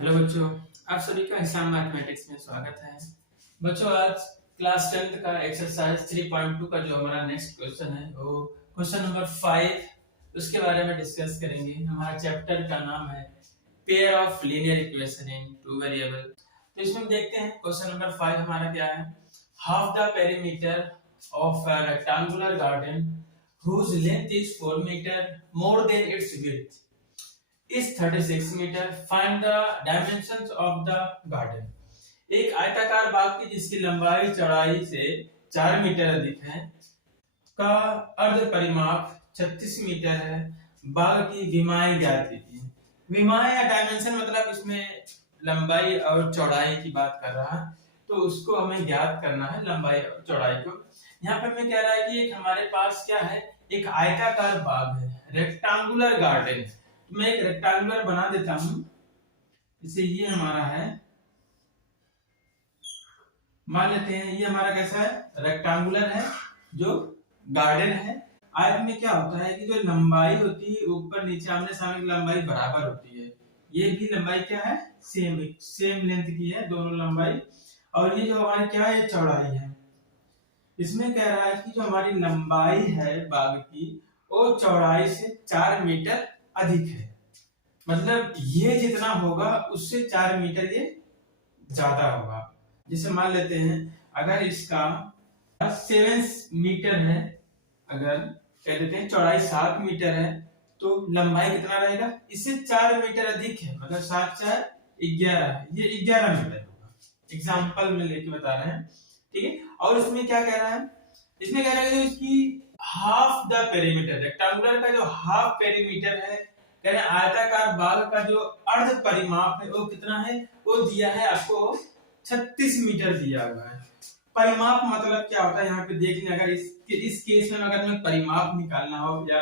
Hello बच्चों, आप सभी का हिसाब मैथमेटिक्स में स्वागत है। बच्चों, आज क्लास 10th का एक्सरसाइज 3.2 का जो हमारा नेक्स्ट क्वेश्चन है वो क्वेश्चन नंबर 5, उसके बारे में डिस्कस करेंगे। हमारा चैप्टर का नाम है pair of linear equation in two variable. तो इसमें देखते हैं क्वेश्चन नंबर 5 हमारा क्या है। Half the perimeter of a rectangular garden whose length is 4 meter more than its width is 36 metre. Find the dimensions of the garden. एक आयताकार बाग की जिसकी लंबाई चौड़ाई से 4 मीटर अधिक है का अर्ध परिमाप 36 मीटर है। बाग की विमाएं ज्ञात कीजिए। विमाएं या डायमेंशन मतलब इसमें लंबाई और चौड़ाई की बात कर रहा है, तो उसको हमें ज्ञात करना है, लंबाई और चौड़ाई को। यहाँ पे हमें कह रहा है कि एक हमारे पास क्या है, एक आयताकार बाग है, रेक्टेंगुलर गार्डन। मैं एक रेक्टेंगुलर बना देता हूं, जैसे ये हमारा है, मान लेते हैं ये हमारा कैसा है, रेक्टेंगुलर है जो गार्डन है। आयत में क्या होता है कि जो लंबाई होती है ऊपर नीचे आमने सामने की लंबाई बराबर होती है। ये भी लंबाई क्या है, सेम लेंथ की है दोनों लंबाई। और ये जो हमारी क्या है, ये चौड़ाई है। इसमें कह रहा है कि जो हमारी लंबाई है बाग की वो चौड़ाई से 4 मीटर अधिक है। मतलब ये जितना होगा उससे 4 मीटर ये ज्यादा होगा। जैसे मान लेते हैं अगर इसका 7 मीटर है, अगर कह देते हैं चौड़ाई 7 मीटर है, तो लंबाई कितना रहेगा, इससे 4 मीटर अधिक है, मतलब 7 4 11 है, ये 11 मीटर होगा। एग्जाम्पल में लेके बता रहे हैं, ठीक है। और इसमें क्या कह रहा है, इसमें कह रहा है कि इसकी हाफ द पेरीमीटर, रेक्टेंगुलर का जो हाफ पेरीमीटर है, कह रहे हैं आयताकार बाग का जो अर्ध परिमाप है वो कितना है, वो दिया है आपको 36 मीटर दिया हुआ है। परिमाप मतलब क्या होता है, यहाँ पे देख लें। अगर इस केस में अगर हमें परिमाप निकालना हो या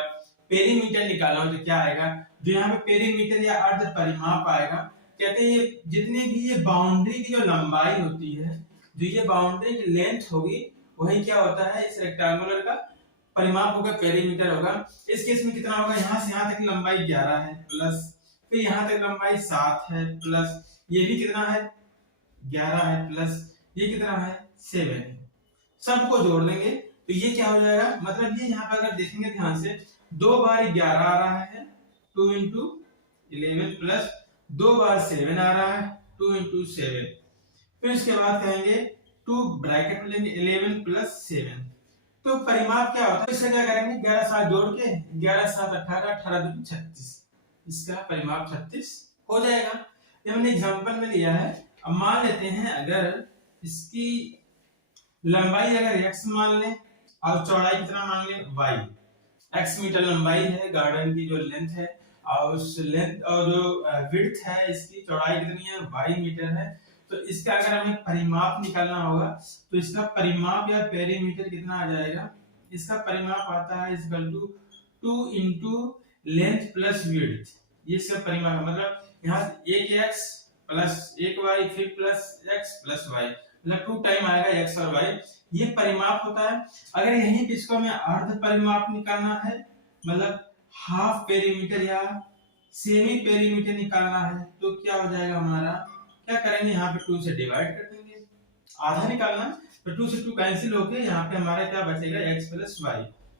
पेरीमीटर निकालना हो तो क्या आएगा, जो यहाँ पे पेरीमीटर या अर्ध परिमाप आएगा, कहते हैं ये जितनी भी ये बाउंड्री की जो लंबाई होती है, जो ये बाउंड्री की लेंथ होगी, वही क्या होता है इस रेक्टेंगुलर का परिमाप होगा, पेरीमीटर होगा। इस केस में कितना होगा, यहां से यहां तक लंबाई 11 है प्लस, फिर यहां तक लंबाई 7 है प्लस, ये भी कितना है 11 है प्लस, ये कितना है 7 है। सबको जोड़ देंगे तो ये क्या हो जाएगा, मतलब ये यहाँ पे अगर देखेंगे ध्यान से, 2 बार 11 आ रहा है 2 इंटू 11 प्लस 2 बार 7 आ रहा है 2 इंटू 7। फिर इसके बाद कहेंगे 2 ब्रैकेट में लेंगे 11 प्लस 7। तो परिमाप क्या होता है, इससे क्या करेंगे 11 साथ जोड़ के 11 7 18 18 2 36, इसका परिमाप 36 हो जाएगा। ये हमने एग्जांपल में लिया है। अब मान लेते हैं अगर इसकी लंबाई अगर x मान लें और चौड़ाई कितना मान लें y, x मीटर लंबाई है गार्डन की जो लेंथ है, और उस लेंथ और जो विड्थ है इसकी चौड़ाई कितनी है y मीटर है। तो इसका अगर हमें परिमाप निकालना होगा तो इसका परिमाप या पेरीमीटर कितना आ जाएगा, इसका परिमाप आता है equal to 2 into length plus width. ये इसका परिमाप है, मतलब यहाँ एक x प्लस एक y फिर प्लस x प्लस y, मतलब 2 टाइम आएगा x और y। ये परिमाप होता है। अगर यहीं पे इसको हमें अर्ध परिमाप निकालना है, मतलब हाफ पेरीमीटर या सेमी पेरीमीटर निकालना है, तो क्या हो जाएगा हमारा, क्या करेंगे यहाँ पे 2 से डिवाइड कर देंगे, आधा निकालना, तो 2 से 2 कैंसिल होके यहाँ पे हमारा क्या बचेगा x प्लस y,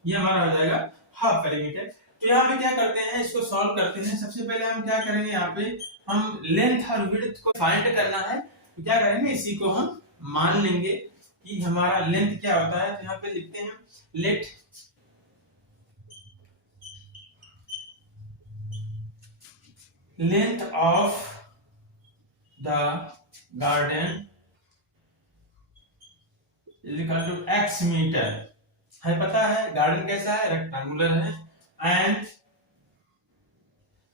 ये हमारा हो जाएगा हाफ पेरीमीटर। तो यहाँ पे क्या करते हैं, इसको सॉल्व करते हैं। सबसे पहले हम क्या करेंगे, यहाँ पे हम लेंथ और विड्थ को फाइंड करना है, तो क्या करेंगे, इसी को हम मान लेंगे कि हमारा लेंथ क्या होता है। तो यहाँ पे लिखते हैं let length of the garden is equal to x metre है। पता है गार्डन कैसा है, रेक्टेंगुलर है। एंड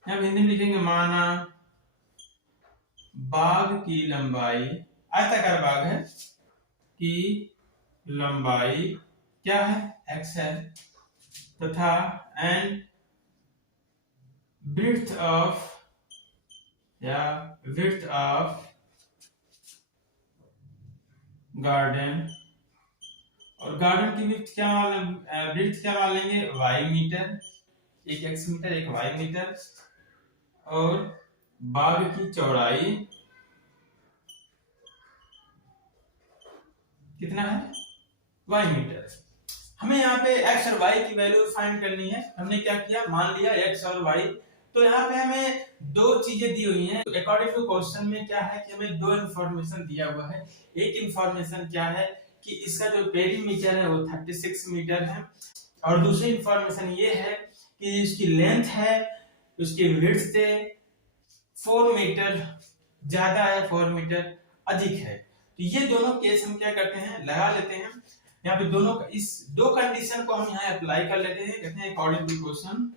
हम हिंदी में लिखेंगे माना बाग की लंबाई, आयताकार बाग है की लंबाई क्या है x है, तथा एंड ब्रेड्थ ऑफ या विड्थ ऑफ गार्डन, और गार्डन की विड्थ क्या मान लेंगे y मीटर, एक x मीटर एक y मीटर, और बाग की चौड़ाई कितना है, y मीटर। हमें यहाँ पे x और y की वैल्यू फाइंड करनी है। हमने क्या किया, मान लिया x और y। तो यहाँ पे हमें दो चीजें दी हुई हैं। अकॉर्डिंग टू क्वेश्चन में क्या है कि हमें दो इंफॉर्मेशन दिया हुआ है। एक इंफॉर्मेशन क्या है कि इसका जो पेरीमीटर है वो 36 मीटर है, और दूसरी इंफॉर्मेशन ये है कि इसकी लेंथ है, उसकी विड्थ से 4 मीटर ज्यादा है, 4 मीटर अधिक है। तो ये दोनों केस हम क्या करते हैं, लगा लेते हैं। यहाँ पे दोनों इस दो कंडीशन को हम यहाँ अप्लाई कर लेते हैं। कहते हैं अकॉर्डिंग टू क्वेश्चन,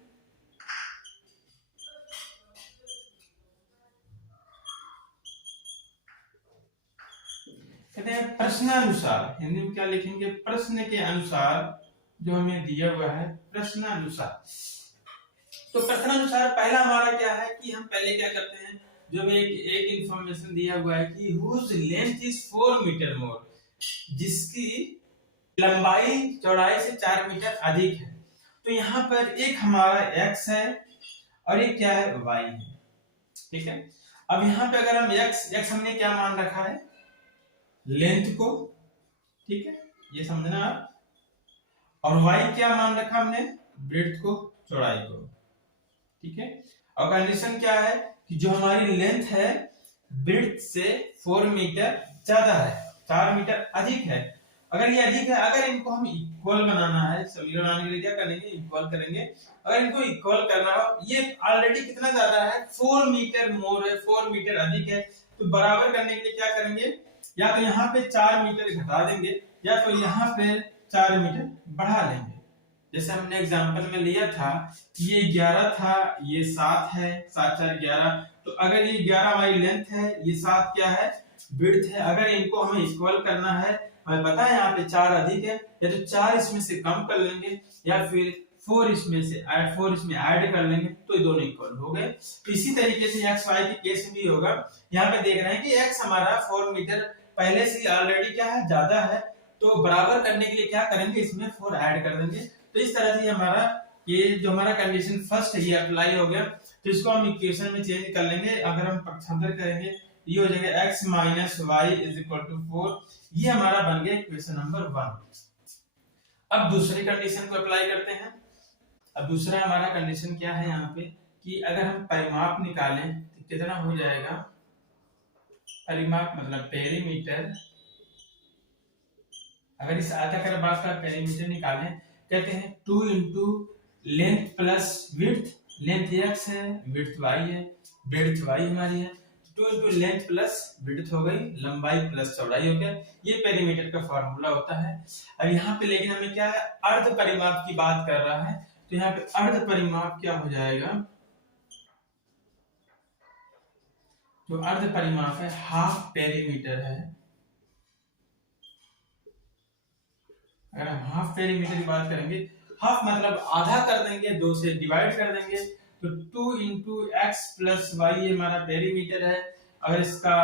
कहते हैं प्रश्नानुसार, हिंदी में क्या लिखेंगे, प्रश्न के अनुसार, जो हमें दिया हुआ है प्रश्नानुसार। तो प्रश्नानुसार पहला हमारा क्या है कि हम पहले क्या करते हैं, जो भी एक इंफॉर्मेशन दिया हुआ है कि whose length is 4 metre more, जिसकी लंबाई चौड़ाई से 4 मीटर अधिक है। तो यहाँ पर एक हमारा x है और एक क्या है, y है। ठीक है, अब यहाँ पे अगर हम x हमने क्या मान रखा है, लेंथ को, ठीक है, ये समझना आप, और y क्या मान रखा हमने, ब्रेड्थ को, चौड़ाई को। ठीक है, और कंडीशन क्या है कि जो हमारी लेंथ है ब्रेड्थ से 4 मीटर ज्यादा है, 4 मीटर अधिक है। अगर ये अधिक है, अगर इनको हम इक्वल बनाना है, समीकरण बनाने के लिए क्या करेंगे, इक्वल करेंगे। अगर इनको इक्वल करना हो, ये ऑलरेडी कितना ज्यादा है, 4 मीटर मोर है, 4 मीटर अधिक है, तो बराबर करने के लिए क्या करेंगे, या तो यहाँ पे 4 मीटर घटा देंगे, या तो यहाँ पे 4 मीटर बढ़ा लेंगे। जैसे हमने एग्जांपल में लिया था, ये 11 था, ये 7 है, 7 4 11। तो अगर ये 11 हमारी लेंथ है, ये 7 क्या है, विड्थ है। अगर इनको हमें इक्वल करना है, हमें पता है यहाँ पे 4 अधिक है, या तो 4 इसमें से कम कर लेंगे, या फिर 4 इसमें ऐड कर लेंगे, तो ये दोनों इक्वल हो गए। तो इसी तरीके से एक्स वाई के केस में भी होगा। यहाँ पे देख रहे हैं कि एक्स हमारा 4 मीटर पहले से ऑलरेडी क्या है, ज्यादा है, तो बराबर करने के लिए क्या करेंगे, इसमें 4 ऐड कर देंगे। तो इस तरह से हमारा ये जो हमारा कंडीशन फर्स्ट है ये अप्लाई हो गया। तो इसको हम इक्वेशन में चेंज कर लेंगे। अगर हम पक्षांतर करेंगे, ये हो जाएगा x minus y is equal to 4। ये हमारा बन गया इक्वेशन नंबर 1। अब दूसरी कंडीशन को अप्लाई करते हैं। अब दूसरा हमारा कंडीशन क्या है यहाँ पे कि अगर हम परिमाप निकालें तो कितना हो जाएगा, परिमाप मतलब पेरीमीटर। अगर इस आयताकार बाग का पेरीमीटर निकालें, कहते हैं 2 into length plus width, length x है, विड्थ y है, ब्रेड्थ y हमारी है, 2 इंटू लेंथ प्लस विड्थ हो गई, लंबाई प्लस चौड़ाई हो गया। ये पेरीमीटर का फॉर्मूला होता है। अब यहाँ पे लेकिन हमें क्या है, अर्ध परिमाप की बात कर रहा है, तो यहाँ पे अर्ध परिमाप क्या हो जाएगा, जो अर्ध परिमाप है हाफ पेरीमीटर है। अगर हम हाफ पेरीमीटर की बात करेंगे, हाफ मतलब आधा कर देंगे, 2 से डिवाइड कर देंगे, तो 2 इंटू एक्स प्लस वाई ये हमारा पेरीमीटर है। अगर इसका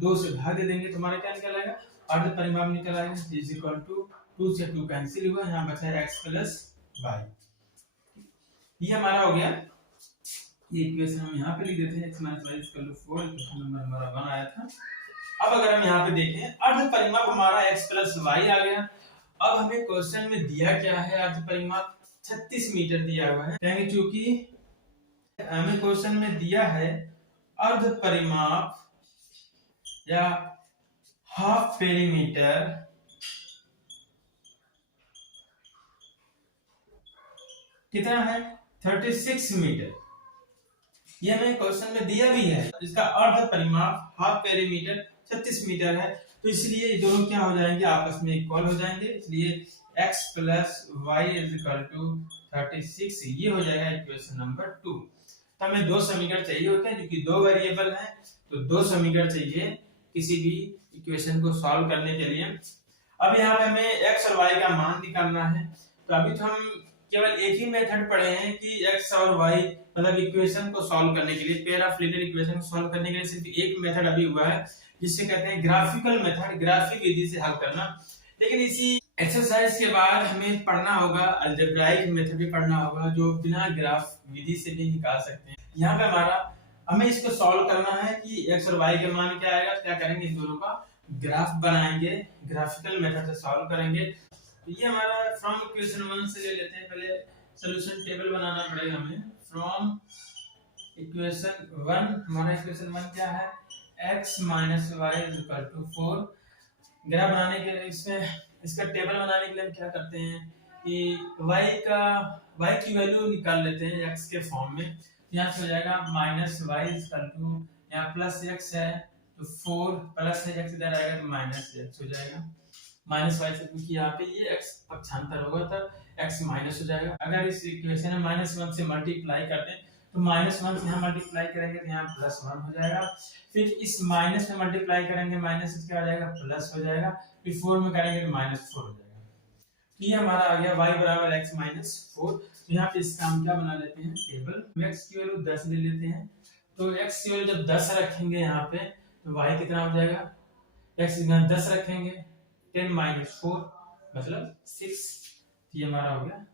2 से भाग दे देंगे तो हमारा क्या निकल आएगा, अर्ध परिमाप निकल आएगा, इज इक्वल टू 2 से 2 कैंसिल हुआ, यहाँ बचा है एक्स प्लस वाई। ये हमारा हो गया। ये इक्वेशन हम यहाँ पे लिख देते हैं, x minus y equal to 4, equation number हमारा 1 आया था। अब अगर हम यहाँ पे देखें, अर्ध परिमाप हमारा x प्लस वाई आ गया। अब हमें क्वेश्चन में दिया क्या है, अर्ध परिमाप 36 मीटर दिया हुआ है। कहेंगे क्योंकि हमें क्वेश्चन में दिया है अर्ध परिमाप या हाफ पेरीमीटर कितना है, 36 मीटर। ये हमें क्वेश्चन में दिया भी है। इसका अर्ध परिमाप हाफ पेरीमीटर 36 मीटर है, तो इसलिए ये दोनों क्या हो जाएंगे, आपस में इक्वल हो जाएंगे। इसलिए x plus y is equal to 36, ये हो जाएगा इक्वेशन नंबर 2। तो हमें 2 समीकरण चाहिए होते हैं, क्योंकि 2 वेरिएबल हैं, तो 2 समीकरण चाहिए किसी भी इक्वेशन को सॉल्व करने के लिए। अब यहाँ पे हमें x और y का मान निकालना है। तो अभी तो हम केवल एक ही मेथड पढ़े हैं कि x और y मतलब इक्वेशन को सॉल्व करने के लिए, पेयर ऑफ लीनियर इक्वेशन को सॉल्व करने के लिए सिर्फ एक मेथड अभी हुआ है, जिससे कहते हैं ग्राफिकल मेथड, ग्राफिक विधि से हल करना। लेकिन इसी एक्सरसाइज के बाद हमें पढ़ना होगा अलजेब्राइक मेथड भी पढ़ना होगा, जो बिना ग्राफ विधि से भी निकाल सकते हैं। यहाँ पे हमारा हमें इसको सॉल्व करना है कि x और y के मान क्या आएगा। क्या करेंगे, इन दोनों का ग्राफ बनाएंगे, ग्राफिकल मेथड से सॉल्व करेंगे। तो ये हमारा फ्रॉम इक्वेशन 1 से ले लेते हैं। पहले सॉल्यूशन टेबल बनाना पड़ेगा हमें। फ्रॉम इक्वेशन 1, हमारा इक्वेशन 1 क्या है, x minus y is equal to 4। Graph बनाने के लिए इसका टेबल बनाने के लिए हम क्या करते हैं कि y की वैल्यू निकाल लेते हैं x के फॉर्म में। यहाँ से हो जाएगा minus y is equal to, यहाँ प्लस x है तो 4 प्लस x इधर आएगा तो माइनस x हो जाएगा। माइनस वाई से, क्योंकि यहाँ पे ये x पक्षांतर होगा तो x माइनस हो जाएगा। अगर इस इक्वेशन में -1 से मल्टीप्लाई करते हैं तो -1 से यहाँ मल्टीप्लाई करेंगे तो यहाँ +1 हो जाएगा। फिर इस माइनस में मल्टीप्लाई करेंगे, माइनस से क्या हो जाएगा, प्लस हो जाएगा। फिर 4 में करेंगे तो -4 हो जाएगा। तो ये हमारा आ गया y बराबर x माइनस 4। तो यहाँ पे इसका हम क्या बना लेते हैं, टेबल। x की वैल्यू 10 ले लेते हैं। तो x की वैल्यू जब 10 रखेंगे यहाँ पे तो y कितना हो जाएगा, x यहाँ 10 रखेंगे 10 माइनस 4 मतलब 6। ये हमारा हो गया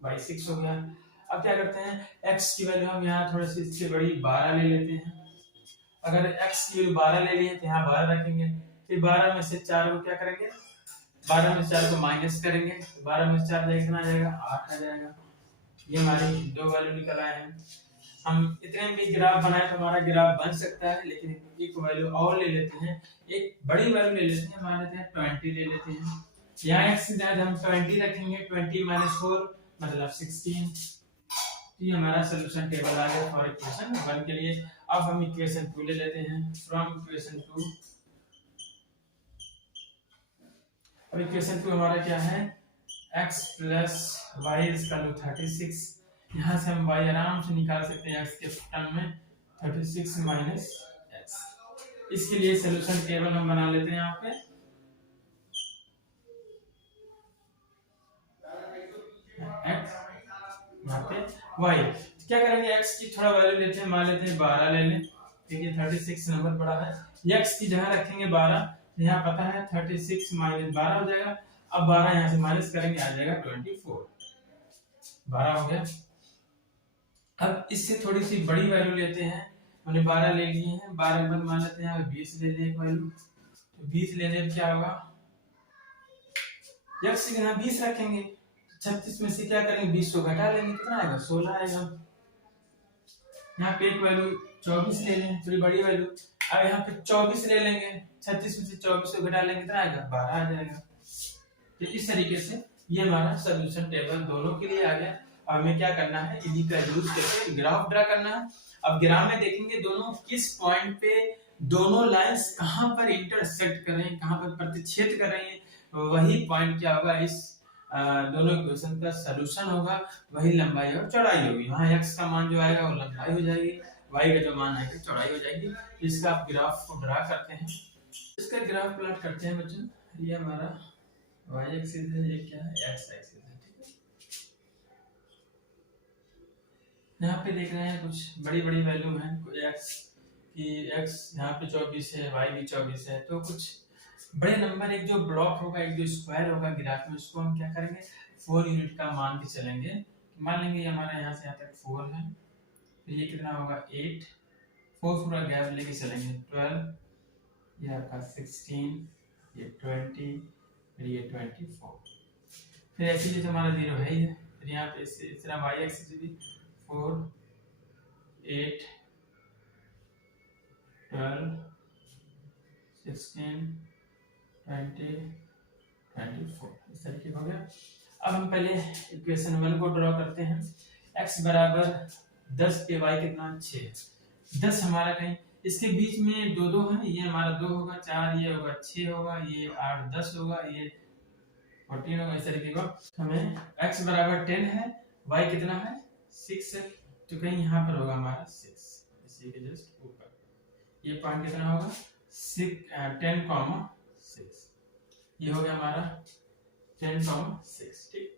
y 6 हो गया। अब क्या करते हैं, x की वैल्यू हम यहाँ थोड़ी सी इससे बड़ी 12 ले लेते हैं। अगर x की वैल्यू 12 ले लिए तो यहाँ 12 रखेंगे। फिर 12 में से 4 को क्या करेंगे, 12 में से 4 को माइनस करेंगे तो 12 में से 4 कितना आ जाएगा, 8 आ जाएगा। ये हमारी दो वैल्यू निकल आए हैं। हम इतने भी ग्राफ बनाए तो हमारा ग्राफ बन सकता है, लेकिन एक वैल्यू और ले लेते हैं, एक बड़ी वैल्यू ले लेते हैं, मान लेते हैं 20 ले लेते हैं। यहाँ x की जगह हम 20 रखेंगे, 20 माइनस 4 मतलब 16। ये हमारा सॉल्यूशन टेबल आ गया फॉर इक्वेशन 1 के लिए। अब हम इक्वेशन 2 ले लेते हैं। फ्रॉम इक्वेशन 2, अब इक्वेशन 2 हमारा क्या है, x plus y is equal to 36। यहाँ से हम y आराम से निकाल सकते हैं x के टर्म में, 36 माइनस x। इसके लिए सॉल्यूशन टेबल हम बना लेते हैं यहाँ पे। x यहाँ पे y, क्या करेंगे, x की थोड़ा वैल्यू लेते हैं, मान लेते हैं 12 ले लें, क्योंकि 36 नंबर पड़ा है। x की जगह रखेंगे 12, यहाँ पता है 36 माइनस 12 हो जाएगा। अब 12 यहाँ से माइनस करेंगे, आ जाएगा 24। 12 हो गया। अब इससे थोड़ी सी बड़ी वैल्यू लेते हैं, हमने 12 ले लिए हैं, 12 के बाद मान लेते हैं 20 ले लें एक वैल्यू। तो 20 लेने पर क्या होगा, x की जगह 20 रखेंगे, 36 में से क्या करेंगे, 20 को घटा लेंगे, कितना आएगा, 16 आएगा। यहाँ पे एक वैल्यू 24 ले लें, थोड़ी बड़ी वैल्यू। अब यहाँ पे 24 ले लेंगे, 36 में से 24 को घटा लेंगे, कितना आएगा, 12 आ जाएगा। तो इस तरीके से ये हमारा सॉल्यूशन टेबल दोनों के लिए आ गया। अब हमें क्या करना है, इसी का यूज करके ग्राफ ड्रा करना है। अब ग्राफ में देखेंगे दोनों किस पॉइंट पे दोनों लाइंस कहां पर इंटरसेक्ट कर रहे हैं, कहां पर प्रतिच्छेद कर रहे हैं, वही पॉइंट क्या होगा, इस दोनों इक्वेशन का सॉल्यूशन होगा, वही लंबाई और चौड़ाई होगी। वहाँ x का मान जो आएगा वो लंबाई हो जाएगी, y का जो मान आएगा चौड़ाई हो जाएगी। इसका आप ग्राफ को ड्रा करते हैं, इसका ग्राफ प्लॉट करते हैं बच्चों। ये हमारा y एक्सिस है, ये क्या है, x एक्सिस है, ठीक है। यहाँ पे देख रहे हैं कुछ बड़ी बड़ी वैल्यू है, x की, x यहाँ पे 24 है, y भी 24 है। तो कुछ बड़े नंबर, एक जो ब्लॉक होगा, एक जो स्क्वायर होगा ग्राफ में, उसको हम क्या करेंगे, 4 यूनिट का मान के चलेंगे। मान लेंगे हमारा यहाँ से यहाँ तक 4 है, तो ये कितना होगा 8, 4 पूरा गैप लेके चलेंगे, 12, ये आपका 16, ये 20, फिर ये 24। फिर ऐसे ही हमारा 0 है ही है। फिर यहाँ पे इस तरह y एक्सिस भी 4, 8, 12, 16, 20, 24 इस तरीके हो गया। अब हम पहले इक्वेशन 1 को ड्रॉ करते हैं। x बराबर 10 पे y कितना 6, 10 हमारा कहीं इसके बीच में 2 2 है, ये हमारा 2 होगा, 4 ये होगा, 6 होगा, ये 8 10 होगा, ये 14 होगा। इस तरीके का हमें x बराबर 10 है, y कितना है 6 है, तो कहीं यहाँ पर होगा हमारा 6, इसी के जस्ट ऊपर। ये पॉइंट कितना होगा 10, 6, ये हो गया हमारा 10, 6, ठीक।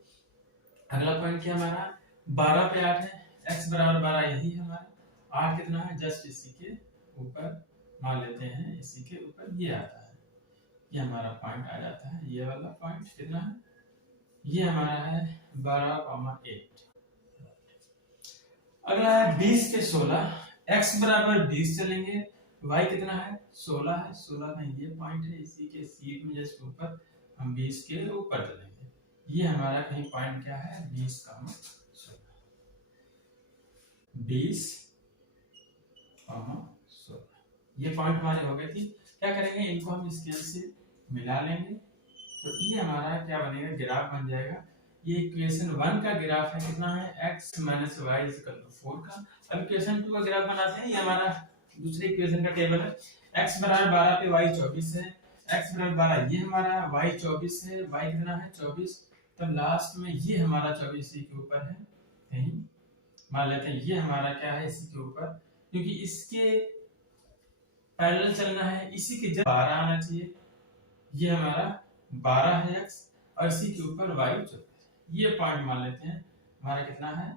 अगला पॉइंट क्या हमारा 12 पे 8 है, x बराबर 12 यही है हमारा, 8 कितना है जस्ट इसी के ऊपर, मान लेते हैं इसी के ऊपर ये आता है, ये हमारा पॉइंट आ जाता है। ये वाला पॉइंट कितना है, ये हमारा है 12, 8। अगला है 20 पे 16, x बराबर 20 चलेंगे, y कितना है 16 है, 16 में ये पॉइंट है, इसी के सीध में जस्ट ऊपर हम 20 के ऊपर चलेंगे। ये हमारा कहीं पॉइंट क्या है 20 का 20 16, ये पॉइंट हमारे हो गए थी। क्या करेंगे, इनको हम स्केल से मिला लेंगे, तो ये हमारा क्या बनेगा, ग्राफ बन जाएगा। ये इक्वेशन 1 का ग्राफ है, कितना है x minus y equal to 4 का। अब इक्वेशन 2 का ग्राफ बनाते हैं, ये हमारा दूसरे इक्वेशन का टेबल है। x बराबर 12 पे y 24 है, x बराबर 12 ये हमारा y 24 है, y कितना है 24, तब लास्ट में ये हमारा 24 इसी के ऊपर है, कहीं मान लेते हैं ये हमारा क्या है इसी के ऊपर, क्योंकि इसके पैरेलल चलना है, इसी के जब 12 आना चाहिए, ये हमारा 12 है x और इसी के ऊपर y 24, ये पॉइंट मान लेते हैं हमारा कितना है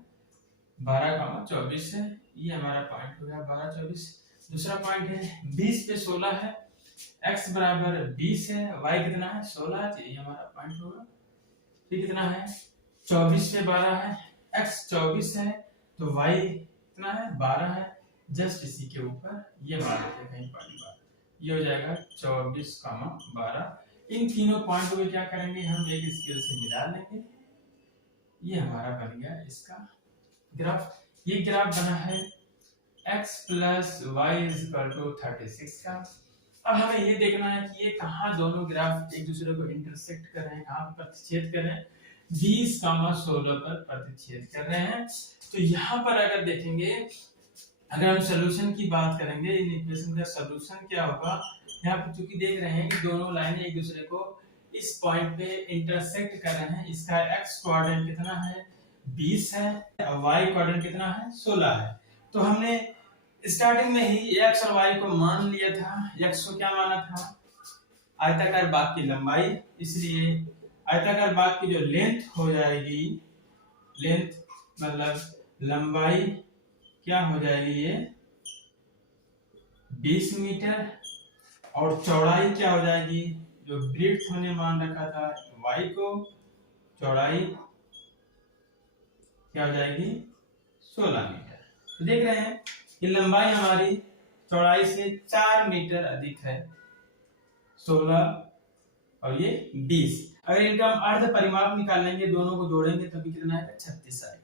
12, 24 है, ये हमारा पॉइंट हो गया 12, 24। दूसरा पॉइंट है 20 पे 16 है, x बराबर 20 है, y कितना है 16, ये हमारा पॉइंट होगा। ये कितना है 24 पे 12 है, x 24 है, तो y कितना है 12 है, जस्ट इसी के ऊपर ये मान लेते हैं कहीं पॉइंट 12, ये हो जाएगा 24, 12। इन तीनों पॉइंट को क्या करेंगे, हम एक स्केल से मिला लेंगे, ये हमारा बन गया इसका ग्राफ। ये ग्राफ बना है x plus y equal to 36 का। अब हमें ये देखना है कि ये कहाँ दोनों ग्राफ एक दूसरे को इंटरसेक्ट कर रहे हैं, कहाँ पर प्रतिच्छेद कर रहे हैं, 20, 16 पर प्रतिच्छेद कर रहे हैं। तो यहाँ पर अगर देखेंगे, अगर हम सोल्यूशन की बात करेंगे, इन इक्वेशन का सोल्यूशन क्या होगा, यहाँ पर चूंकि देख रहे हैं कि दोनों लाइनें एक दूसरे को इस पॉइंट पे इंटरसेक्ट कर रहे हैं, इसका x कोऑर्डिनेट कितना है 20 है और y कोऑर्डिनेट कितना है 16 है। तो हमने स्टार्टिंग में ही x और y को मान लिया था, x को क्या माना था आयताकार बाग की लंबाई, इसलिए आयताकार बाग की जो लेंथ हो जाएगी, लेंथ मतलब लंबाई क्या हो जाएगी ये 20 मीटर, और चौड़ाई क्या हो जाएगी, जो ब्रेड्थ हमने मान रखा था y को, चौड़ाई क्या हो जाएगी 16 मीटर। तो देख रहे हैं कि लंबाई हमारी चौड़ाई से 4 मीटर अधिक है, 16 और ये 20। अगर इनका हम अर्ध परिमाप निकाल लेंगे, दोनों को जोड़ेंगे तभी कितना आएगा 36 आएगा।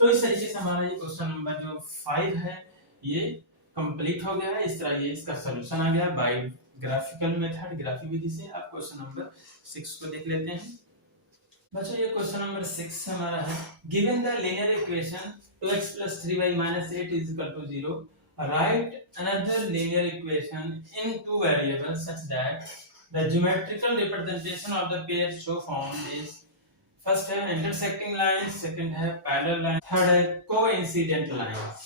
तो इस तरीके से हमारा ये क्वेश्चन नंबर जो 5 है ये कंप्लीट हो गया है। इस तरह ये इसका सॉल्यूशन आ गया बाय ग्राफिकल मेथड, ग्राफिक विधि से। आप क्वेश्चन नंबर 6 को देख लेते हैं। बच्चों ये क्वेश्चन नंबर 6 हमारा है, given the linear equation 2x + 3y - 8 = 0, write another linear equation in two variables such that the geometrical representation of the pair so found is, first है intersecting lines, सेकंड है parallel line, थर्ड है coincident lines।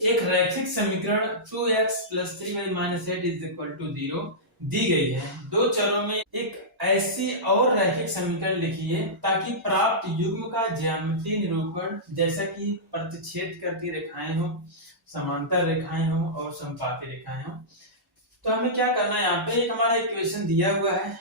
एक रैखिक समीकरण 2x + 3y - 8 = 0 दी गई है। दो चरों में एक ऐसी और रैखिक समीकरण लिखिए ताकि प्राप्त युग्म का ज्यामितीय निरूपण, जैसा कि प्रतिच्छेद करती रेखाएं हो, समांतर रेखाएं हो और समपाती रेखाएं हो। तो हमें क्या करना है, यहाँ पे एक हमारा इक्वेशन दिया हुआ है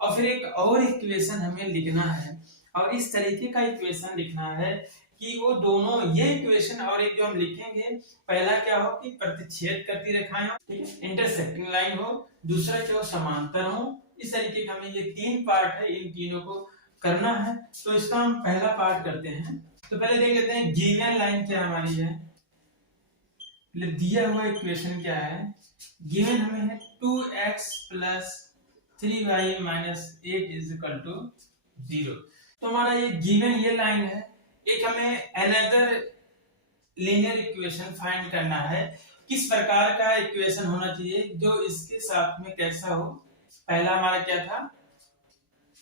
और फिर एक और इक्वेशन हमें लिखना है, और इस तरीके का इक्वेशन लिखना है कि वो दोनों, ये इक्वेशन और एक जो हम लिखेंगे, पहला क्या हो कि प्रतिच्छेद करती रेखाएं हो, ठीक है, इंटरसेक्टिंग लाइन हो, दूसरा क्या हो समांतर हो। इस तरीके का हमें ये 3 पार्ट है, इन तीनों को करना है। तो इसका हम पहला पार्ट करते हैं। तो पहले देख लेते हैं गिवन लाइन क्या हमारी है, दिया हुआ इक्वेशन क्या है, गिवन हमें है 2x + 3y - 8 = 0। तो हमारा ये गिवन ये लाइन है। एक हमें अनदर लीनियर इक्वेशन फाइंड करना है, किस प्रकार का इक्वेशन होना चाहिए जो इसके साथ में कैसा हो। पहला हमारा क्या था,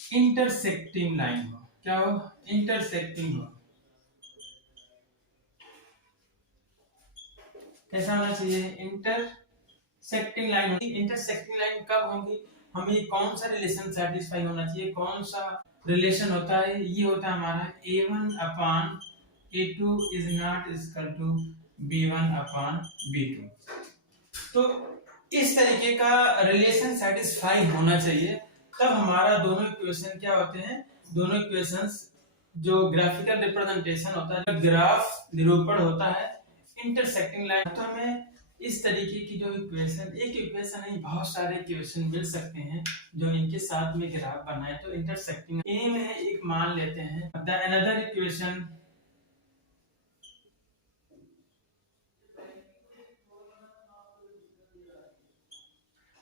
इंटरसेक्टिंग लाइन हो, क्या हो इंटरसेक्टिंग हो। कैसा होना चाहिए, इंटरसेक्टिंग लाइन होगी। इंटरसेक्टिंग लाइन कब होगी, हमें कौन सा रिलेशन सेटिस्फाई होना चाहिए, कौन सा रिलेशन होता है, ये होता है हमारा a1/a2 ≠ b1/b2। तो इस तरीके का रिलेशन सेटिस्फाई होना चाहिए, तब हमारा दोनों इक्वेशन क्या होते हैं, दोनों इक्वेशंस जो ग्राफिकल रिप्रेजेंटेशन होता है, जो ग्राफ निरूपण होता है, इंटरसेक्टिंग लाइन। तो हमें इस तरीके की जो इक्वेशन, एक इक्वेशन नहीं बहुत सारे इक्वेशन मिल सकते हैं जो इनके साथ में ग्राफ बनाए। तो इंटरसेक्टिंग ए में एक मान लेते हैं, द अनदर इक्वेशन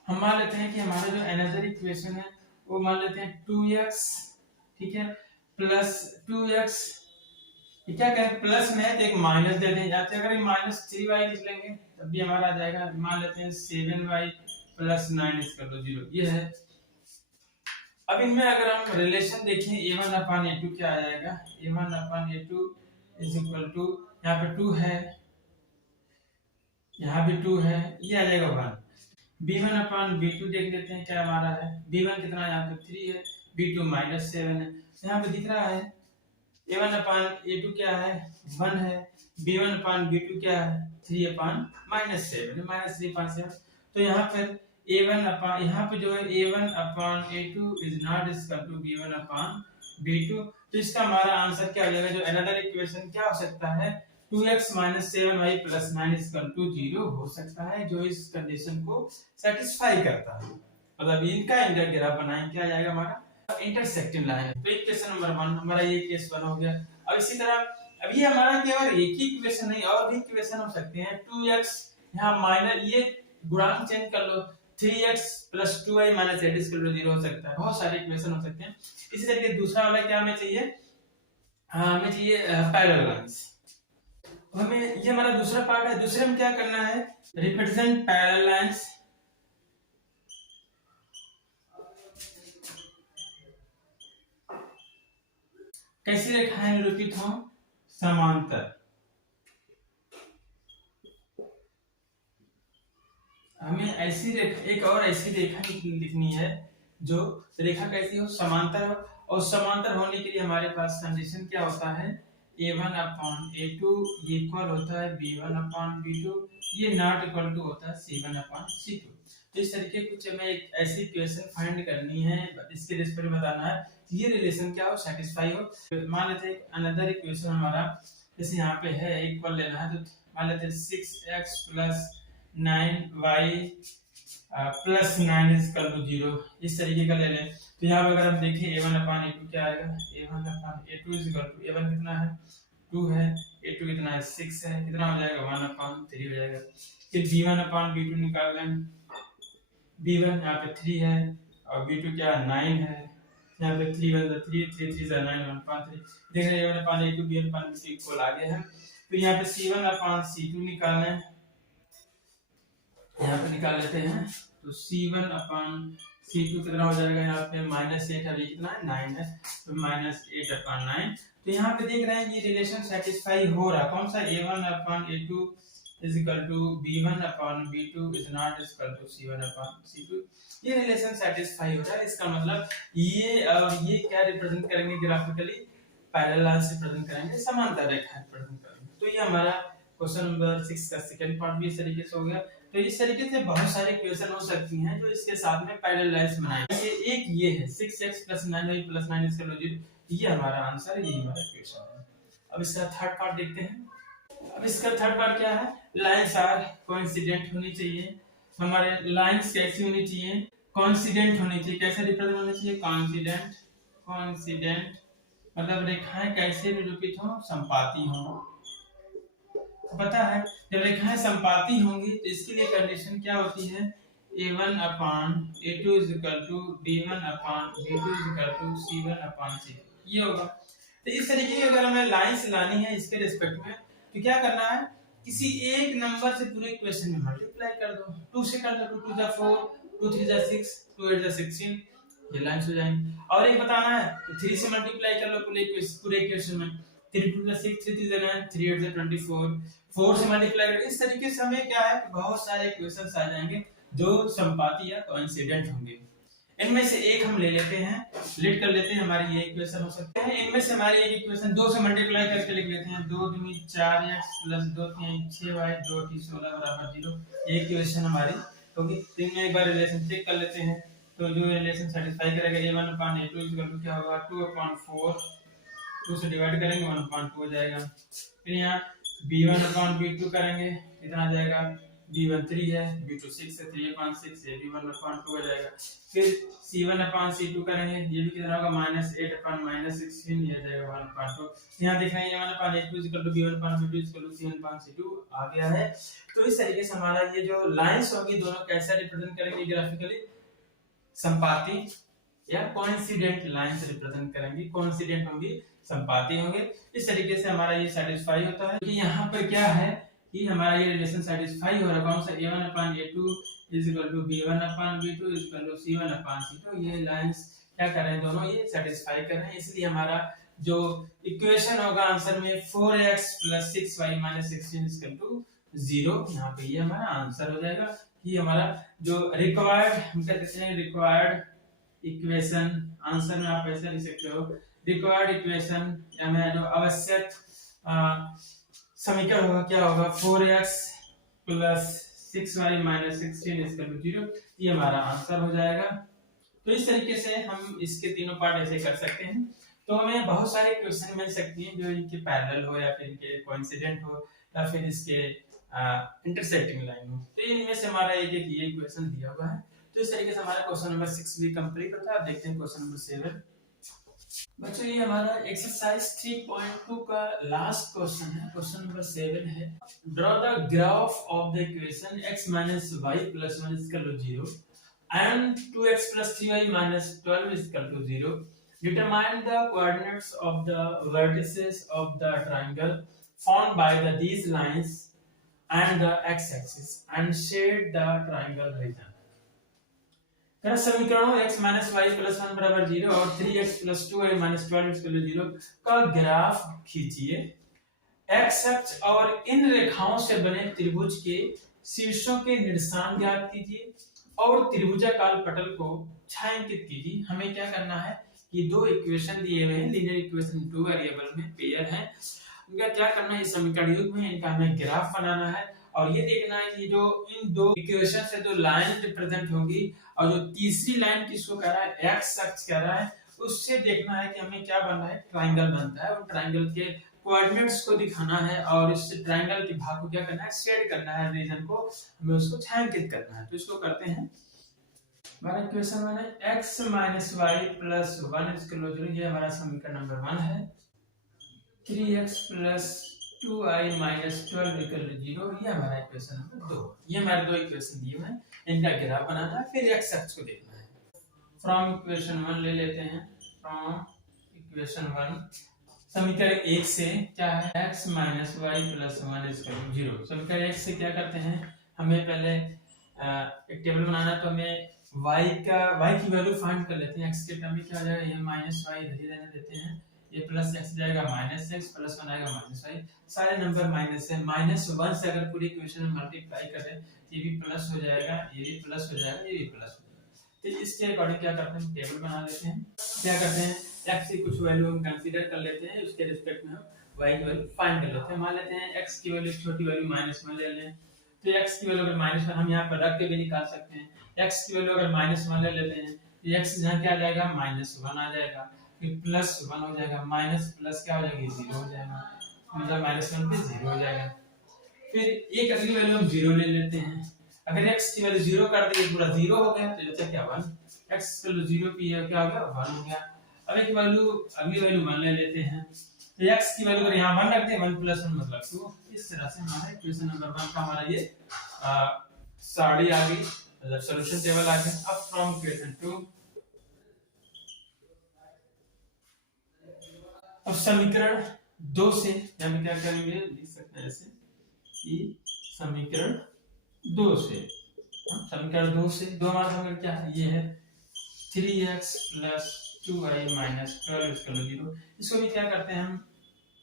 हम मान लेते हैं कि हमारा जो अनदर इक्वेशन है वो मान लेते हैं 2x, ठीक है, प्लस 2x, क्या करें प्लस में है तो एक माइनस दे दें, या तो अगर माइनस 3y लिख लेंगे तब भी हमारा आ जाएगा। मान लेते हैं 7y प्लस 9 इसका तो 0, ये है। अब इनमें अगर हम रिलेशन देखें a1 अपान a2 क्या आ जाएगा, a1 upon a2 is equal to, यहाँ पे 2 है, यहाँ भी 2 है, ये आ जाएगा 1। b1 अपान b2 देख लेते हैं क्या हमारा है, b1 कितना यहाँ पे 3 है, b2 -7 है, यहाँ पे दिख रहा है a1 अपान a2 क्या है 1 है, b1 अपान b2 क्या है 3 अपान -7 है, -3/7। तो यहाँ पर a1 अपान, यहाँ पे जो है a1 upon a2 is not equal to b1 upon b2। तो इसका हमारा आंसर क्या हो जाएगा, जो अनदर इक्वेशन क्या हो सकता है 2x - 7y + 9 इक्वल टू 0 हो सकता है, जो इस कंडीशन को सेटिस्फाई करता है। मतलब इनका ग्राफ बनाएं क्या जाएगा हमारा इंटरसेक्टिंग लाइन। तो इक्वेशन नंबर 1 हमारा ये केस 1 हो गया। अब इसी तरह अब ये हमारा केवल एक ही इक्वेशन नहीं और भी इक्वेशन हो सकते हैं। 2x यहाँ माइनस, ये गुणांक चेंज कर लो, 3x + 2y - 8 इक्वल टू 0 हो सकता है। बहुत सारे इक्वेशन हो सकते हैं। इसी तरीके दूसरा वाला क्या हमें चाहिए, हमें चाहिए पैरेलल लाइंस। हमें ये हमारा दूसरा पार्ट है। दूसरे में क्या करना है, रिप्रेजेंट पैरेलल लाइंस। कैसी रेखाएं निरूपित हों, समांतर। हमें ऐसी रेखा, एक और ऐसी रेखा लिखनी है जो रेखा कैसी हो, समांतर हो। और समांतर होने के लिए हमारे पास कंडीशन क्या होता है, a1 अपान a2 इक्वल होता है b1 अपान b2, ये नॉट इक्वल टू होता है c1 अपान c2। तो इस तरीके कुछ हमें एक ऐसी इक्वेशन फाइंड करनी है, इसके बेस पर बताना है कि ये रिलेशन क्या हो, सेटिस्फाई हो। मान लेते हैं अनदर इक्वेशन हमारा जैसे यहाँ पे है इक्वल लेना है, तो मान लेते हैं 6x + 9y + 9 इक्वल टू 0, इस तरीके का ले लें। तो यहाँ पे अगर हम देखें a1 अपान a2 क्या आएगा, a1 upon a2 equal to, a1 कितना है 2 है, a2 कितना है 6 है, कितना हो जाएगा 1 अपान 3 हो जाएगा। फिर b1 अपान b2 निकाल लें, b1 यहाँ पे 3 है और b2 क्या 9 है, यहाँ पे 3 1 3 3 3 9 1 अपान 3, देख रहे हैं a1 upon a2 b1 upon b2 equal आ गया है। फिर यहाँ पे c1 अपान c2 निकालना है, यहाँ पे निकाल लेते हैं। तो c1 अपान c2 कितना हो जाएगा, यहाँ पे -8 है, कितना है 9 है, तो -8 अपान 9। तो यहाँ पे देख रहे हैं ये रिलेशन सेटिस्फाई हो रहा, कौन सा a1 upon a2 is equal to b1 upon b2 is not equal to c1 upon c2, ये रिलेशन सेटिस्फाई हो रहा है। इसका मतलब ये और ये क्या रिप्रेजेंट करेंगे ग्राफिकली, पैरेलल लाइंस रिप्रेजेंट करेंगे, समांतर रेखा रिप्रेजेंट करेंगे। तो ये हमारा क्वेश्चन नंबर 6 का सेकंड पार्ट भी इस तरीके से हो गया। तो इस तरीके से बहुत सारे क्वेश्चन हो सकती हैं जो इसके साथ में पैरेलल लाइंस बनाएंगे। ये एक ये है 6x + 9y + 9 इक्वल टू 0, ये हमारा आंसर है, ये हमारा क्वेश्चन है। अब इसका थर्ड पार्ट देखते हैं। अब इसका थर्ड पार्ट क्या है, लाइंस आर कोइंसिडेंट होनी चाहिए। हमारे लाइंस कैसी होनी चाहिए, कोइंसिडेंट होनी चाहिए। कैसे रिप्रेजेंट होनी चाहिए, कोइंसिडेंट। कोइंसिडेंट मतलब रेखाएं कैसे निरूपित हो, संपाती हो। पता है जब रेखाएं संपाती होंगी तो इसके लिए कंडीशन क्या होती है, a1 upon a2 is equal to b1 upon b2 is equal to c1 upon c2, ये होगा। तो इस तरीके की अगर हमें लाइंस लानी है इसके रिस्पेक्ट में, तो क्या करना है, किसी एक नंबर से पूरे इक्वेशन में मल्टीप्लाई कर दो। 2 से कर दो, 2 2 4, 2 3 6, 2 8 16, ये लाइंस हो जाएंगी। और एक बताना है तो 3 से मल्टीप्लाई कर लो पूरे इक्वेशन में, 3 2 6, 3 3 9, 3 8 24, 4 से मल्टीप्लाई कर। इस तरीके से हमें क्या है, बहुत सारे इक्वेशंस आ जाएंगे जो संपाती या कोइंसिडेंट होंगे। इनमें से एक हम ले लेते हैं, लेट कर लेते हैं, हमारी ये इक्वेशन हो सकते हैं। इनमें से हमारी एक इक्वेशन 2 से मल्टीप्लाई करके लिख लेते हैं, 2 दूनी 4x + 2 3 6y 2 t 16 = 0, ये इक्वेशन हमारी होगी। तो इनमें एक बार रिलेशन चेक कर लेते हैं। तो जो रिलेशन सेटिस्फाई करेगा a1 upon a2 equal to क्या होगा 2/4, 2 से डिवाइड करेंगे 1/2 हो जाएगा। फिर यहाँ b1 अपॉन b2 करेंगे, कितना आ जाएगा, b1 3 है, b2 6 है, 3 अपॉन 6 है, b1 अपॉन 2 हो जाएगा। फिर c1 अपॉन c2 करेंगे, ये भी कितना होगा, -8 अपॉन -16, ये आ जाएगा 1 अपॉन 2। यहाँ देख रहे हैं, ये 1 upon a2 equal to b1 upon b2 equal to c1 upon c2 आ गया है। तो इस तरीके से हमारा ये जो लाइंस होगी दोनों कैसा रिप्रेजेंट करेंगे ग्राफिकली, संपाती या कोइंसिडेंट लाइंस रिप्रेजेंट करेंगी, कोइंसिडेंट होंगी, संपाती होंगे। इस तरीके से हमारा ये सेटिस्फाई होता है कि यहाँ पर क्या है कि हमारा ये रिलेशन सेटिस्फाई हो रहा है, कौन सा, a1 upon a2 is equal to b1 upon b2 is equal to c1 upon c2। ये लाइंस क्या कर रहे हैं, दोनों ये सेटिस्फाई कर रहे हैं, इसलिए हमारा जो इक्वेशन होगा आंसर में 4x + 6y - 16 is equal to 0, यहाँ पे ये हमारा आंसर हो जाएगा। ये हमारा जो रिक्वायर्ड, हम कहते हैं रिक्वायर्ड इक्वेशन, आंसर में आप ऐसे लिख सकते हो, रिक्वायर्ड इक्वेशन या मैं जो आवश्यक समीकरण होगा, क्या होगा, 4x + 6y - 16 is equal to 0, ये हमारा आंसर हो जाएगा। तो इस तरीके से हम इसके तीनों पार्ट ऐसे कर सकते हैं। तो हमें बहुत सारे क्वेश्चन मिल सकती हैं जो इनके पैरेलल हो या फिर इनके कोइंसिडेंट हो या फिर इसके इंटरसेक्टिंग लाइन हो। तो इनमें से हमारा एक एक ये इक्वेशन दिया हुआ है। तो इस तरीके से हमारा क्वेश्चन नंबर 6 भी कंप्लीट होता है। अब देखते हैं क्वेश्चन नंबर 7। बच्चों ये हमारा एक्सरसाइज 3.2 का लास्ट क्वेश्चन है, क्वेश्चन नंबर 7 है। Draw the graph of the equation x - y + 1 is equal to 0 and 2x + 3y - 12 is equal to 0. Determine the coordinates of the vertices of the triangle formed by these lines and the x-axis and shade the triangle region. समीकरणों x - y + 1 = 0 और 3x + 2y - 12 = 0 का graph खींचिए। x अक्ष और इन रेखाओं से बने त्रिभुज के शीर्षों के निर्देशांक ज्ञात कीजिए और त्रिभुजाकार पटल को छायांकित कीजिए। हमें क्या करना है कि दो इक्वेशन दिए हुए हैं, लीनियर इक्वेशन 2 वेरिएबल में पेयर हैं, इनका क्या करना है, समीकरण युग्म है, इनका हमें ग्राफ बनाना है और ये देखना है कि जो इन दो इक्वेशन से जो लाइन रिप्रेजेंट होगी और जो तीसरी लाइन किसको कह रहा है, एक्स अक्ष कह रहा है, उससे देखना है कि हमें क्या बनना है, ट्रायंगल बनता है और ट्रायंगल के कोऑर्डिनेट्स को दिखाना है और इस ट्रायंगल के भाग को क्या करना है, शेड करना है, रीजन को हमें उसको छायांकित करना है। तो इसको करते हैं। हमारा इक्वेशन में x - y + 1 is equal to 0, ये हमारा समीकरण नंबर 1 है। 3x + 2y - 12 equal to 0, ये हमारा इक्वेशन नंबर 2। ये हमारे दो इक्वेशन दिए हुए हैं, इनका ग्राफ बनाना है, फिर x अक्ष को देखना है। फ्रॉम इक्वेशन 1 ले लेते हैं। फ्रॉम इक्वेशन 1 समीकरण 1 से क्या है, x - y + 1 is equal to 0। समीकरण 1 से क्या करते हैं, हमें पहले एक टेबल बनाना है, तो हमें y की वैल्यू फाइंड कर लेते हैं। x के टर्म में क्या हो जाएगा, ये -y इधर रहने देते हैं, ये +x जाएगा -x + 1 आएगा -y, सारे नंबर माइनस है। -1 से अगर पूरी इक्वेशन में मल्टीप्लाई करें तो ये भी प्लस हो जाएगा, ये भी प्लस हो जाएगा, ये भी प्लस हो जाएगा। तो इसके अकॉर्डिंग क्या करते हैं, टेबल बना लेते हैं। क्या करते हैं, x की कुछ वैल्यू हम कंसीडर कर लेते हैं, उसके रिस्पेक्ट में हम y की वैल्यू फाइंड कर लेते हैं। मान लेते हैं x की वैल्यू छोटी वैल्यू -1 ले लें, तो x की वैल्यू अगर -1 हम यहाँ पर रख के भी निकाल सकते हैं। x की वैल्यू अगर -1 ले लेते हैं तो x यहाँ क्या आ जाएगा, -1 आ जाएगा, फिर +1 हो जाएगा, माइनस प्लस क्या हो जाएगा, 0 हो जाएगा, मतलब -1 पे 0 हो जाएगा। फिर एक अगली वैल्यू हम 0 ले लेते हैं। अगर x की वैल्यू 0 कर दी, पूरा 0 हो गया, तो बचा क्या 1, x की वैल्यू 0 पे क्या हो गया, 1 हो गया। अब एक वैल्यू अगली वैल्यू 1 ले लेते हैं, तो x की वैल्यू अगर यहाँ 1 रख दे, 1 + 1 मतलब 2। इस तरह से हमारा इक्वेशन नंबर 1 का हमारा ये साड़ी आ गई, मतलब सॉल्यूशन टेबल आ गया। अब फ्रॉम इक्वेशन 2 अब समीकरण 2 से हम क्या करेंगे, लिख सकते हैं ऐसे कि समीकरण 2 से, समीकरण 2 से दो हमारा समीकरण क्या है, ये है 3x + 2y - 12 is equal to 0। इसको भी क्या करते हैं, हम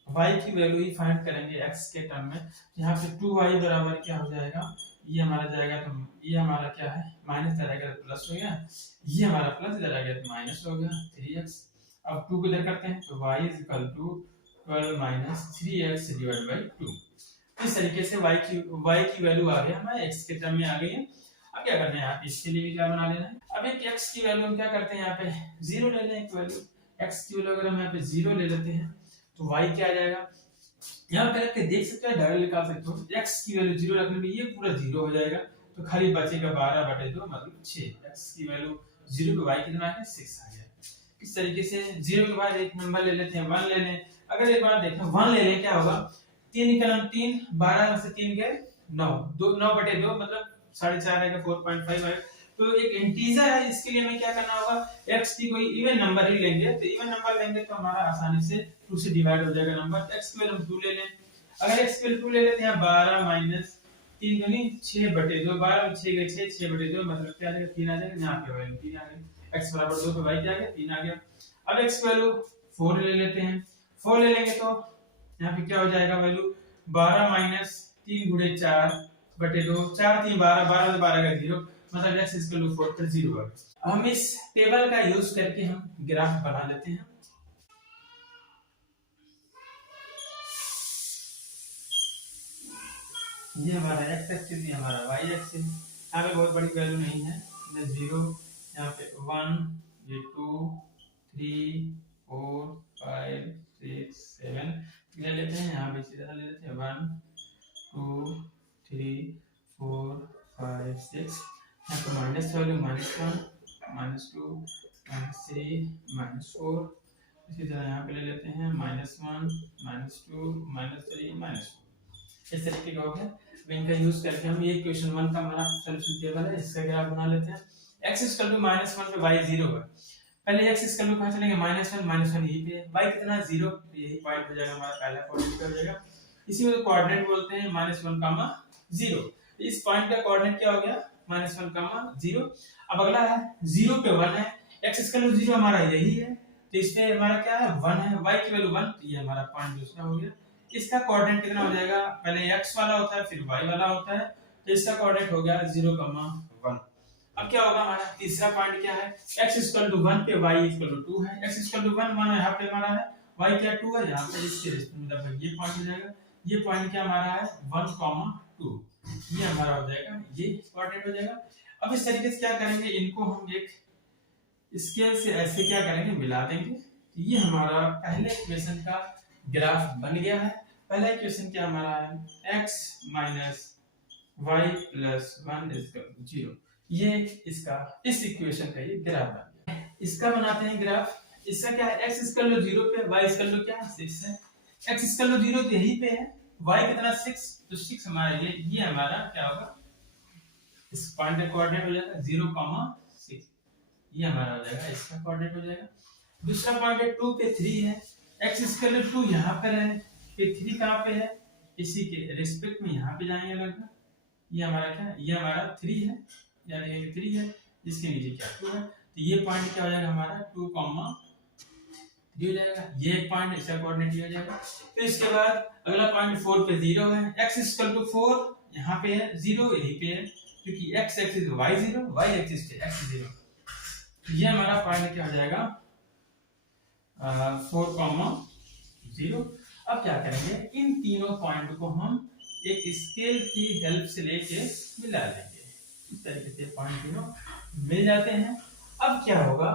y की वैल्यू ही फाइंड करेंगे x के टर्म में। यहाँ पे 2y बराबर क्या हो जाएगा, ये हमारा जाएगा, तो ये हमारा क्या है, माइनस इधर आएगा तो प्लस हो गया, ये हमारा प्लस इधर आ गया तो माइनस हो गया 3x। अब 2 को इधर करते हैं तो y = 12 - 3x / 2। इस तरीके से y की वैल्यू आ गया हमारे x के टर्म में आ गई है। अब क्या करना है, आप इसके लिए भी क्या बना लेना है। अब एक x की वैल्यू हम क्या करते हैं, यहाँ पे 0 ले लें। एक वैल्यू x की वैल्यू अगर हम यहाँ पे 0 ले लेते हैं तो y क्या आ जाएगा, यहाँ पे रख के देख सकते हो, डायरेक्ट निकाल सकते हो। x की वैल्यू 0 रखने पे ये पूरा 0 हो जाएगा, तो खाली बचेगा 12/2 मतलब 6। x की वैल्यू 0 पे y कितना है 6 आ गया। इस तरीके से 0 के बाद एक नंबर ले लेते हैं 1 ले लें। अगर एक बार देखें 1 ले लें, क्या होगा 3 का 3, 12 में से 3 गए 9, 9/2 मतलब 4.5 आएगा, 4.5 आएगा। तो एक इंटीजर है, इसके लिए हमें क्या करना होगा, x की कोई इवन नंबर ही लेंगे। तो इवन नंबर लेंगे तो हमारा आसानी से 2 से डिवाइड हो जाएगा नंबर। x की वैल्यू 2 ले लें। अगर x की वैल्यू 2 ले लेते हैं 12 माइनस 3 यानी 6/2, 12 में 6 गए 6, 6/2 मतलब क्या आ जाएगा 3 आ जाएगा। यहाँ पे वैल्यू 3 आ गई। x बराबर 2 पे y क्या आ गया 3 आ गया। अब x की वैल्यू 4 ले लेते हैं। 4 ले लेंगे तो यहाँ पे क्या हो जाएगा वैल्यू 12 माइनस 3 गुणे 4/2, 4 3 12, 12 में 12 का 0 मतलब x इक्वल टू 4 पर 0 आ गया। हम इस टेबल का यूज करके हम ग्राफ बना लेते हैं। ये हमारा x एक्सिस, ये हमारा y एक्सिस। यहाँ पे बहुत बड़ी वैल्यू नहीं है, 0, यहाँ पे 1, ये 2, 3, 4, 5, 6, 7 ले लेते हैं। यहाँ पे इसी तरह ले लेते हैं 1, 2, 3, 4, 5, 6। यहाँ पे माइनस वैल्यू -1, -2, -3, -4। इसी तरह यहाँ पे ले लेते हैं -1, -2, -3, -4। इस तरीके का हो गया। अब इनका यूज करके हम ये क्वेश्चन 1 का हमारा सॉल्यूशन टेबल है, इसका ग्राफ बना लेते हैं। x इक्वल टू -1 पे y 0 है। पहले x इक्वल टू कहां चलेंगे -1 यही पे है। y कितना है 0, तो यही पॉइंट हो जाएगा हमारा पहला कोऑर्डिनेट हो जाएगा। इसी को कोऑर्डिनेट बोलते हैं -1, 0। इस पॉइंट का कोऑर्डिनेट क्या हो गया -1, 0। अब अगला है 0 पे 1 है, x इक्वल टू 0 हमारा यही है, तो इस पे हमारा क्या है 1 है, y की वैल्यू 1, तो ये हमारा पॉइंट दूसरा हो गया। इसका कोऑर्डिनेट कितना हो जाएगा, पहले x वाला होता है फिर y वाला होता है, तो इसका कोऑर्डिनेट हो गया 0, 1। अब क्या होगा हमारा तीसरा पॉइंट क्या है, x इक्वल टू 1 पे y इक्वल टू 2 है। x इक्वल टू 1 यहाँ पे हमारा है, y क्या 2 है, यहाँ पे इसके रिस्पेक्ट में ये पॉइंट हो जाएगा। ये पॉइंट क्या हमारा है 1, 2, ये हमारा हो जाएगा, ये कोऑर्डिनेट हो जाएगा। अब इस तरीके से क्या करेंगे, इनको हम एक स्केल से ऐसे क्या करेंगे मिला देंगे। ये हमारा पहले इक्वेशन का ग्राफ बन गया है। पहला इक्वेशन क्या हमारा है x minus y plus 1 equal 0। ये इसका इस इक्वेशन का ये ग्राफ बन गया। इसका बनाते हैं ग्राफ। इसका क्या है x इक्वल टू 0 पे y इक्वल टू क्या 6 है। x इक्वल टू 0 तो यही पे है, y कितना 6, तो 6 हमारा ये हमारा क्या होगा, इस पॉइंट का कोऑर्डिनेट हो जाएगा 0, 6, ये हमारा हो जाएगा, इसका कोऑर्डिनेट हो जाएगा। दूसरा पॉइंट है 2 पे 3 है, x इक्वल टू 2 यहाँ पर है, फिर 3 कहाँ पे है, इसी के रिस्पेक्ट में यहाँ पे जाएंगे लगभग। ये हमारा क्या है, ये हमारा 3 है, यानी कि 3 है, इसके नीचे क्या 2 है, तो ये पॉइंट क्या हो जाएगा हमारा 2, 3 हो जाएगा। ये एक पॉइंट इसका कोऑर्डिनेट हो जाएगा। फिर इसके बाद अगला पॉइंट 4 पे 0 है, x इक्वल टू 4 यहाँ पे है, 0 यहीं पे है, क्योंकि x axis y 0, y axis पे x 0। ये हमारा पॉइंट क्या हो जाएगा 4, 0। अब क्या करेंगे, इन तीनों पॉइंट को हम एक स्केल की हेल्प से लेके मिला लेंगे। इस तरीके से पॉइंट तीनों मिल जाते हैं। अब क्या होगा,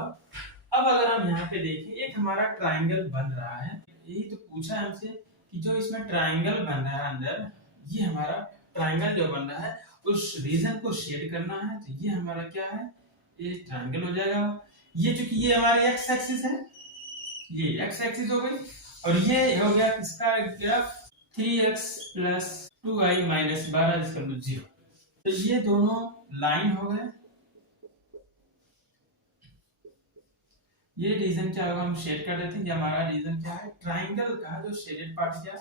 अब अगर हम यहाँ पे देखें एक हमारा ट्राइंगल बन रहा है, यही तो पूछा है हमसे कि जो इसमें ट्राइंगल बन रहा है अंदर, ये हमारा ट्राइंगल जो बन रहा है उस रीजन को शेड करना है, तो ये हमारा क्या है, ये ट्राइंगल हो जाएगा। ये चूंकि ये हमारी एक्स एक्सिस है, ये एक्स एक्सिस हो गई, और ये हो गया इसका graph 3x plus 2y minus 12 equal to 0। तो ये दोनों लाइन हो गए। ये रीजन क्या होगा, हम शेड कर देते हैं। ये हमारा रीजन क्या है, ट्राइंगल का जो शेडेड पार्ट क्या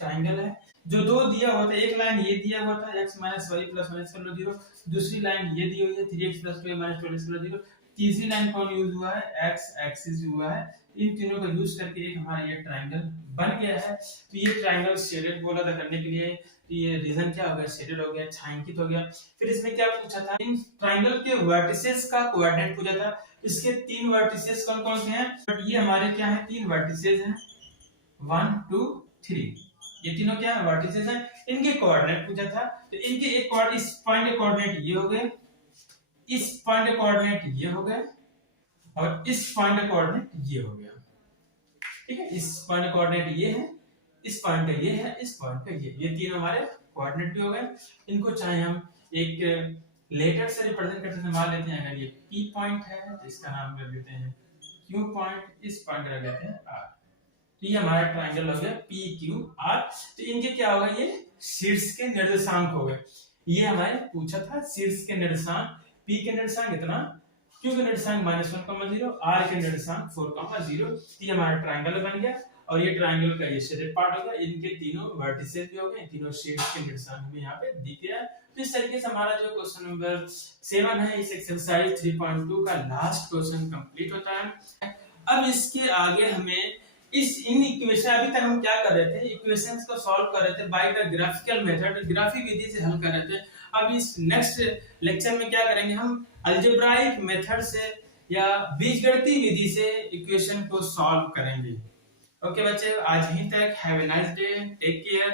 ट्राइंगल है। जो दो दिया हुआ था, एक लाइन ये दिया हुआ था x minus y plus 1 equal to 0, दूसरी लाइन ये दी हुई है 3x plus 2y minus 12 equal to 0, तीसरी लाइन कौन यूज हुआ है, x एक्सिस हुआ है। इन तीनों का यूज करके एक हमारा ये ट्राइंगल बन गया है। तो ये ट्राइंगल शेडेड बोला था करने के लिए, ये रीजन क्या हो गया, शेडेड हो गया, छायांकित हो गया। फिर इसमें क्या पूछा था, इन ट्राइंगल के वर्टिसेस का कोऑर्डिनेट पूछा था। इसके 3 वर्टिसेस कौन कौन से हैं, बट ये हमारे क्या है 3 वर्टिसेस हैं, 1, 2, 3, ये तीनों क्या है वर्टिसेस हैं। इनके कोऑर्डिनेट पूछा था, तो इनके एक कोऑर्डिनेट, इस पॉइंट के कोऑर्डिनेट ये हो गए, इस पॉइंट के कोऑर्डिनेट ये हो गए, और इस पॉइंट का कोऑर्डिनेट ये हो गया। ठीक है, इस पॉइंट का कोऑर्डिनेट ये है, इस पॉइंट का ये है, इस पॉइंट का ये तीन हमारे कोऑर्डिनेट भी हो गए। इनको चाहे हम एक लेटर से रिप्रेजेंट करते हैं, मान लेते हैं अगर ये P पॉइंट है तो इसका नाम रख देते हैं Q पॉइंट, इस पॉइंट रख देते हैं R। तो ये हमारा ट्रायंगल हो गया PQR। तो इनके क्या होगा, ये शीर्ष के निर्देशांक हो गए। ये हमारे पूछा था शीर्ष के निर्देशांक, P के निर्देशांक इतना, Q के निर्देशांक -1,0, R के निर्देशांक 4,0। ये हमारा ट्रायंगल बन गया और ये ट्रायंगल का ये शेडेड पार्ट हो गया। इनके तीनों वर्टिसेस भी हो गए, तीनों शीर्ष के निर्देशांक हमें यहाँ पे दिख गया। तो इस तरीके से हमारा जो क्वेश्चन नंबर 7 है इस एक्सरसाइज 3.2 का लास्ट क्वेश्चन कंप्लीट होता है। अब इसके आगे हमें इन इक्वेशन, अभी तक हम क्या कर रहे थे, इक्वेशंस को सॉल्व कर रहे थे by the graphical method, graphic विधि से हल कर रहे थे। अब इस नेक्स्ट लेक्चर में क्या करेंगे, हम अलजेब्राइक मेथड से या बीजगणितीय विधि से इक्वेशन को सॉल्व करेंगे। ओके बच्चे, आज यहीं तक। Have a nice day, take care.